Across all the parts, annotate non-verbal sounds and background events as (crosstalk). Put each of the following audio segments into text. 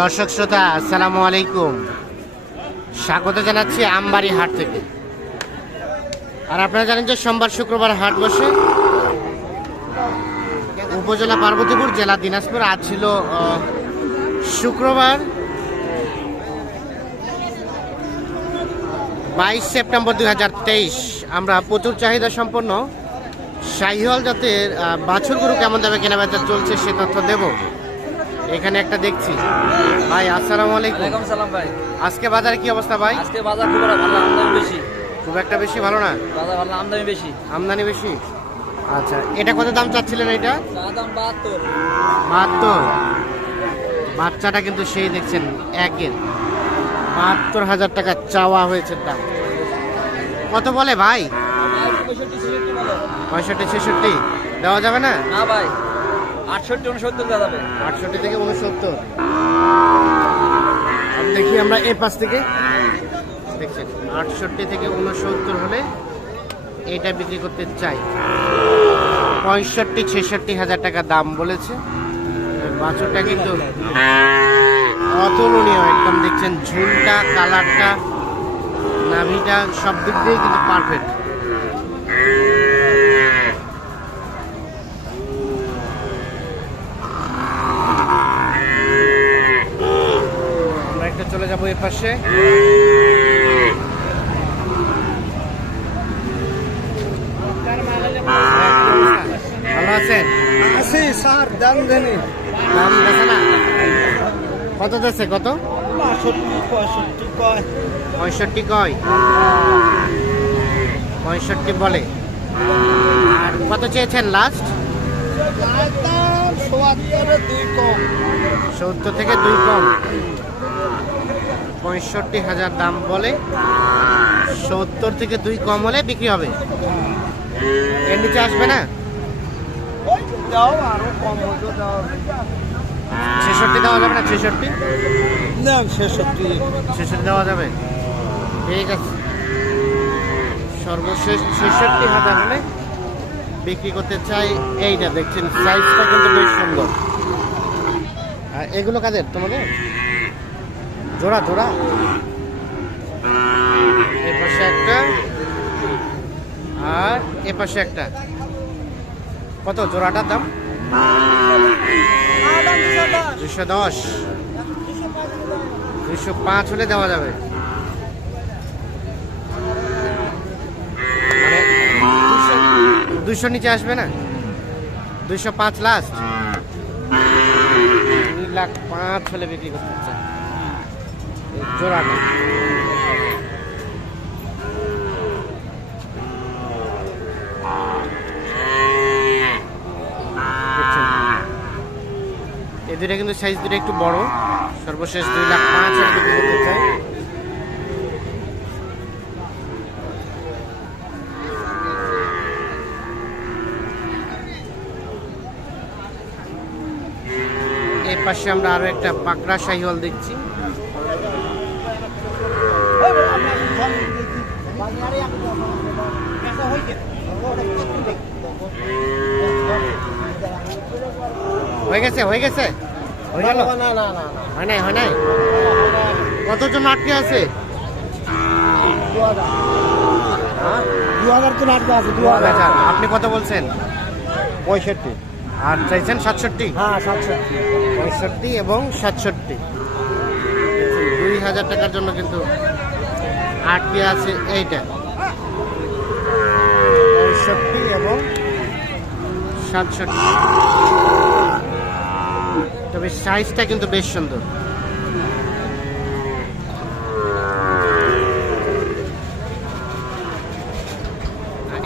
দর্শক শ্রোতা আসসালামু আলাইকুম। স্বাগত জানাচ্ছি আমবাড়ি হাট থেকে। আর আপনারা জানেন যে সোমবার শুক্রবার হাট বসে। উপজেলা পার্বতীপুর জেলা দিনাজপুর আজ ছিল শুক্রবার। বাইশ সেপ্টেম্বর দু হাজার তেইশ। আমরা প্রচুর চাহিদা সম্পন্ন। শাহিওয়াল জাতের আহ, বাছুর গরু কেমন দামে কেনাবেচা চলছে সে তথ্য দেব। এখানে একটা দেখছি। ভাই আসসালামু আলাইকুম। ওয়ালাইকুম সালাম ভাই। আজকে বাজারে কি অবস্থা ভাই? আজকে বাজার খুব একটা ভালো আমদানি বেশি। খুব একটা বেশি ভালো না? বাজার ভালো আমদানি বেশি। আমদানি বেশি? আচ্ছা এটা কত দাম চাচ্ছিলেন এটা? দাম বাহাত্তর। বাহাত্তর? বাচ্চাটা কিন্তু সেই দেখছেন একের বাহাত্তর হাজার টাকা চাওয়া হয়েছে দাম। কত বলে ভাই পঁয়ষট্টি ছেষট্টি বলো। পঁয়ষট্টি ছেষট্টি। দেওয়া যাবে না? না ভাই। আটষট্টি, উনসত্তর যাবে। আটষট্টি থেকে উনসত্তর। দেখি আমরা এ পাশ থেকে। দেখছেন আটষট্টি থেকে উনসত্তর হলে এটা বিক্রি করতে চাই। পঁয়ষট্টি, ছেষট্টি হাজার টাকা দাম বলেছে। বাছুরটা কিন্তু অতুলনীয়। একদম দেখছেন ঝুলটা, কালারটা, নাভিটা, সব দিক দিয়ে কিন্তু পারফেক্ট একটা চলে পাশে। ভালো আছেন? আছি স্যার দাম দেনি দাম দেখে না? কত দিচ্ছে কত? পঁয়ষট্টি কয়। পঁয়ষট্টি বলে। আর কত চেয়েছেন লাস্ট সত্তর থেকে দুই কম। পঁয়ষট্টি হাজার দাম বলে সত্তর থেকে দুই কম হলে বিক্রি হবে। এর নিচে আসবে না? ছেষট্টি দেওয়া যাবে না? ছেষট্টি? না ছেষট্টি। ছেষট্টি দেওয়া যাবে? ঠিক আছে। সর্বশেষ ছেষট্টি হাজার হলে বিক্রি করতে চাই এইটা দেখছেন? সাইজটা কিন্তু বেশ সুন্দর। আর এগুলো কাদের? তোমাদের? জোড়া জোড়া। এ পাশে একটা। আর এ পাশে একটা। কত জোড়াটার দাম? দুশো দশ। দুশো পাঁচ হলে দেওয়া যাবে। মানে দুশো- নিচে আসবে না? দুশো পাঁচ লাস্ট দুই লাখ পাঁচ হলে বিক্রি করতে চাই। জোড়াটা? এই কিন্তু সাইজ দুটো একটু বড়। সর্বশেষ দুই লাখ পাঁচ চাই। এই পাশে আমরা আরও একটা পাকড়া শাহিওয়াল দেখছি। হয়ে গেছে হয়ে গেছে? হয়ে গেল? না না না হয় নাই হয় নাই? কতজন আটকে আছে? হ্যাঁ? দু হাজার তো নাটক আছে দু হাজার আপনি কত বলছেন? পঁয়ষট্টি। আর চাইছেন সাতষট্টি? হ্যাঁ সাতষট্টি। পঁয়ষট্টি এবং সাতষট্টি। দুই হাজার টাকার জন্য কিন্তু আটকে আছে এইটা। পঁয়ষট্টি এবং সাতষট্টি। তবে সাইজটা কিন্তু বেশ সুন্দর।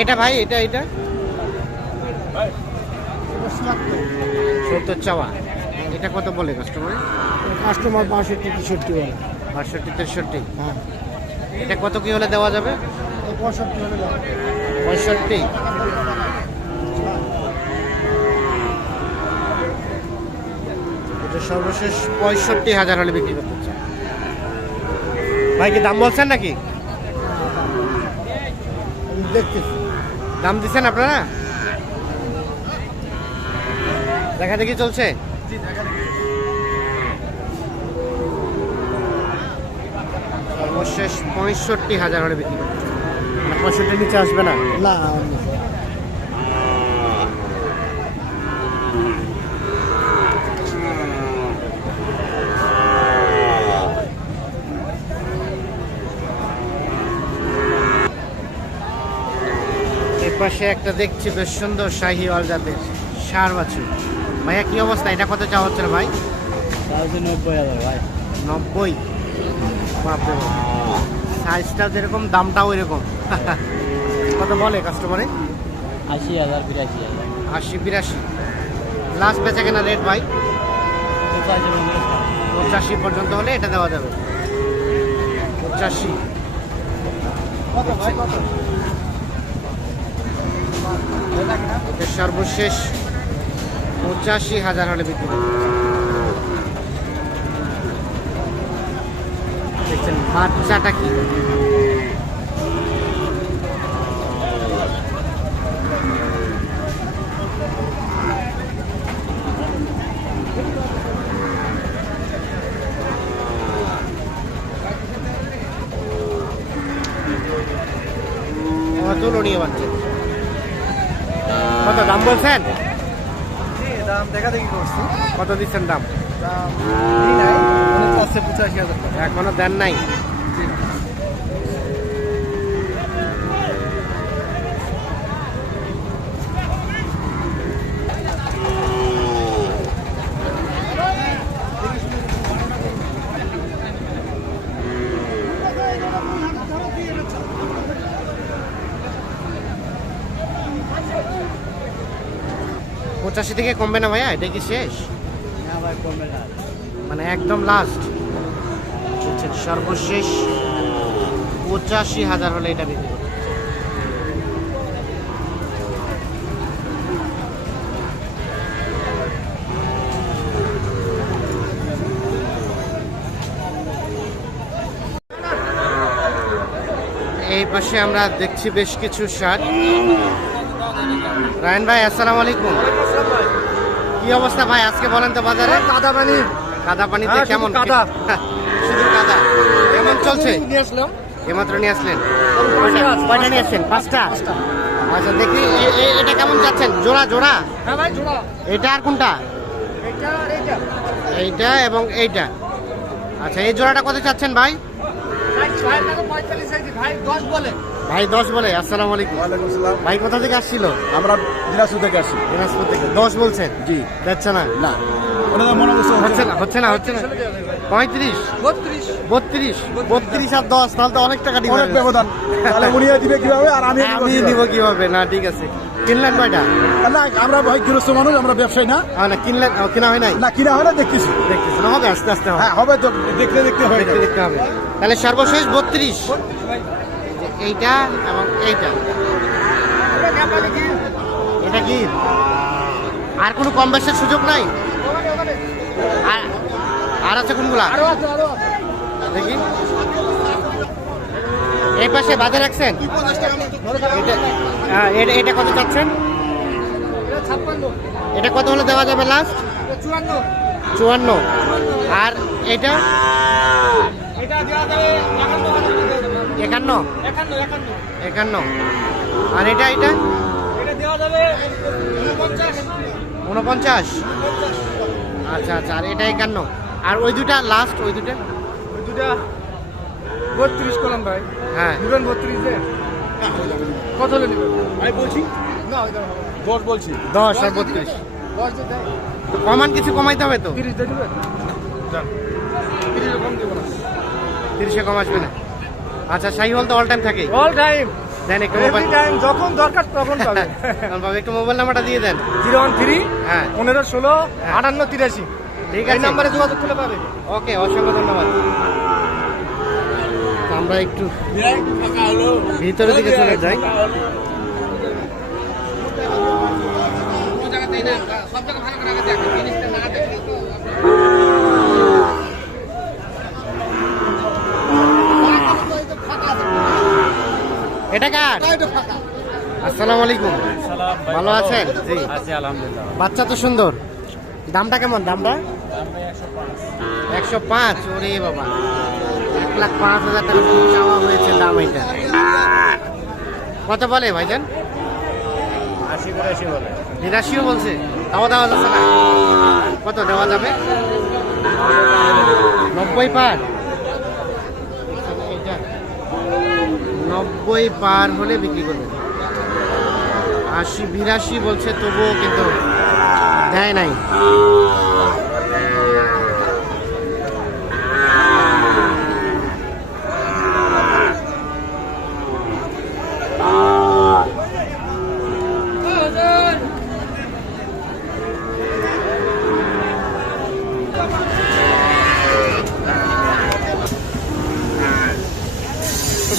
এটা ভাই এটা এটা? সত্তর চাওয়া। এটা কত বলে কাস্টমার কাস্টমার বাষট্টি তেষট্টি বলে। বাষট্টি তেষট্টি। হ্যাঁ। এটা কত কি হলে দেওয়া যাবে? পঁয়ষট্টি হলে দাও পঁয়ষট্টি। সর্বশেষ পঁয়ষট্টি হাজার হলে বিক্রি করতে চাই। ভাই কি দাম বলছেন নাকি? দেখতেছি। দাম দিচ্ছেন আপনারা? দেখা দেখি চলছে। সর্বশেষ পঁয়ষট্টি হাজার হলে বিক্রি করতে চাই। নিচে আসবে না? না। এর পাশে একটা দেখছি বেশ সুন্দর শাহিওয়াল জাতের সার বাছুর। ভাইয়া কি অবস্থা? এটা কত চাওয়া হচ্ছে ভাই? নব্বই হাজার ভাই। নব্বই? বাপরে সাইজটাও যেরকম দামটাও এরকম। কত বলে কাস্টমারে আশি হাজার বিরাশি হাজার। আশি বিরাশি। লাস্ট বেচা কেনা রেট ভাই? পঁচাশি পর্যন্ত হলে এটা দেওয়া যাবে। পঁচাশি। সর্বশেষ। পঁচাশি হাজার হলে বিক্রি দেখছেন বাচ্চাটা কি? অতুলনীয় বাচ্চা। কত দাম বলছেন? দাম দেখা দেখি করছি। কত দিচ্ছেন দাম? দাম আছে পঁচাশি হাজার টাকা। এখনও দেন নাই। পঁচাশি থেকে কমবে না ভাইয়া? এটা কি শেষ? না ভাই কমবে না। মানে একদম লাস্ট সর্বশেষ পঁচাশি হাজার হলে এটা বিক্রি করবে এই পাশে আমরা দেখছি বেশ কিছু শার্ট। রায়ন ভাই আসসালামু আলাইকুম। কি অবস্থা ভাই? আজকে বলেন তো বাজারে। কাদা পানি। কাদা পানিতে হ্যাঁ, কেমন? কাদা। (laughs) শুধু কাদা। কেমন চলছে? নিয়ে আসলাম। এইমাত্র নিয়ে আসলেন? কয়টা নিয়ে আসছেন পাঁচটা। আচ্ছা দেখি এটা কেমন যাচ্ছেন? জোড়া জোড়া? হ্যাঁ ভাই জোড়া। এটা আর কোনটা? এটা আর এটা এইটা এবং এইটা। আচ্ছা এই জোড়াটা কত চাচ্ছেন ভাই? ভাই দশ বলে। ভাই দশ বলে আসসালামু আলাইকুম। আসসালাম ভাই কোথা থেকে আসছিল? আমরা দিনাজপুর থেকে আসছি। দিনাজপুর থেকে। দশ বলছেন? জি। যাচ্ছে না? মনে হচ্ছে না হচ্ছে না। হচ্ছে না পঁয়ত্রিশ। বত্রিশ। বত্রিশ। বত্রিশ আর দশ তাহলে তো অনেক টাকা অনেক। ব্যবধান। তাহলে উনি দিবে কীভাবে আর আমি আমি নিব কীভাবে? না ঠিক আছে। কিনলেন কয়টা? না আমরা ভাই গৃহস্থ মানুষ আমরা ব্যবসায়ী না। আহ, না কিনলেন কিনা হয় নাই? না কিনা হয় না দেখতেছি। দেখতেছেন হবে আস্তে আস্তে হবে। হ্যাঁ হবে তো দেখতে দেখতে হয়ে দেখতে দেখতে হবে। তাহলে সর্বশেষ বত্রিশ। এইটা এবং এইটা। এটা কি? আর কোনো কম বেশের সুযোগ নাই? আর- আর আছে কোনগুলা? দেখি। এই পাশে বাজে রাখছেন? এটা হ্যাঁ, কত চাচ্ছেন? এটা কত হলে দেওয়া যাবে লাস্ট চুয়ান্ন। আর এটা? একান্ন। একান্ন? আর এটা এটা? উনপঞ্চাশ আচ্ছা আচ্ছা আর এটা একান্ন? আর ওই দুটা লাস্ট ওই দুটা ওই দুটা বত্রিশ করলাম ভাই। হ্যাঁ। নেবেন বত্রিশ কত হলে নেবেন আমি বলছি। না দশ বলছি। দশ আর বত্রিশ। দশ দিয়ে দেয়। কমান কিছু কমাইতে হবে তো? তিরিশ দিয়ে নেবেন তিরিশ কম দেবো না। তিরিশে কম আসবে না। আচ্ছা সাইহল তো অল টাইম থাকে। অল টাইম দেন একটু মোবাইল টাইম যখন দরকার তখন পাবে। (laughs) বাবা, একটু মোবাইল নাম্বারটা দিয়ে দেন। জিরো ওয়ান থ্রি হ্যাঁ। পনেরো ষোলো হ্যাঁ। আটান্ন তিরাশি। ঠিক আছে। নাম্বারে যোগাযোগ করলে পাবে। ওকে অসংখ্য ধন্যবাদ। আমরা একটু ভিতরের দিকে চলে যাই। এটা কার? আসসালামু আলাইকুম। ভালো আছেন? জি। আলহামদুলিল্লাহ। বাচ্চা তো সুন্দর। দামটা কেমন? দামটা? একশো পাঁচ। ওরে বাবা। এক লাখ পাঁচ হাজার টাকা চাওয়া হয়েছে দাম এটা। কত বলে ভাইজান? আশি বিরাশি বলে। নিরাশিও বলছে। দেওয়া দেওয়া যাচ্ছে না? কত দেওয়া যাবে? নব্বই পার। নব্বই পার হলে বিক্রি করবে। আশি বিরাশি বলছে তবুও কিন্তু দেয় নাই।